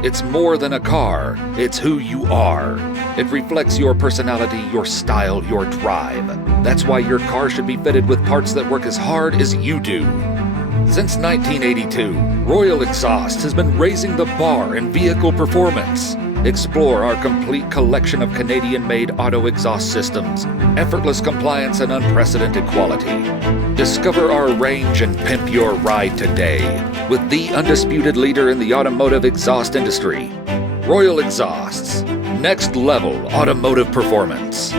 It's more than a car, it's who you are. It reflects your personality, your style, your drive. That's why your car should be fitted with parts that work as hard as you do. Since 1982, Royal Exhaust has been raising the bar in vehicle performance. Explore our complete collection of Canadian-made auto exhaust systems, effortless compliance, and unprecedented quality. Discover our range and pimp your ride today with the undisputed leader in the automotive exhaust industry. Royal Exhausts. Next level automotive performance.